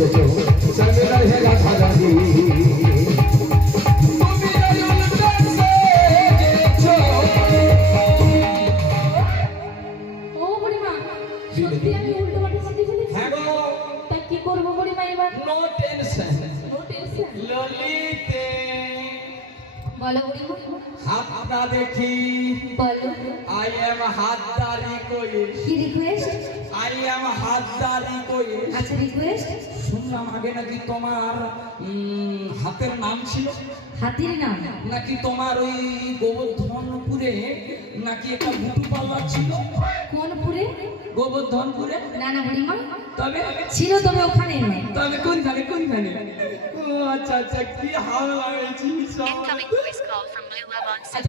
এসেছো সামনে হে রাধা রানী बोलो हाथ देखी बोलो आई एम हाथदारी कोई की रिक्वेस्ट आई एम हाथदारी कोई अच्छा रिक्वेस्ट শুনলাম আগে নাকি তোমার হাতের নাম ছিল হাতির নাম নাকি তোমার ওই গোবর্ধনপুরে নাকি একটা ভুটু পাল্লা ছিল কোন পুরে গোবর্ধনপুরে না না বুড়িমা তবে ছিল তবে ওখানে নয় তবে কোনখানে ও আচ্ছা আচ্ছা কি হাওয়া লাগছে Incoming voice call from Blue Love on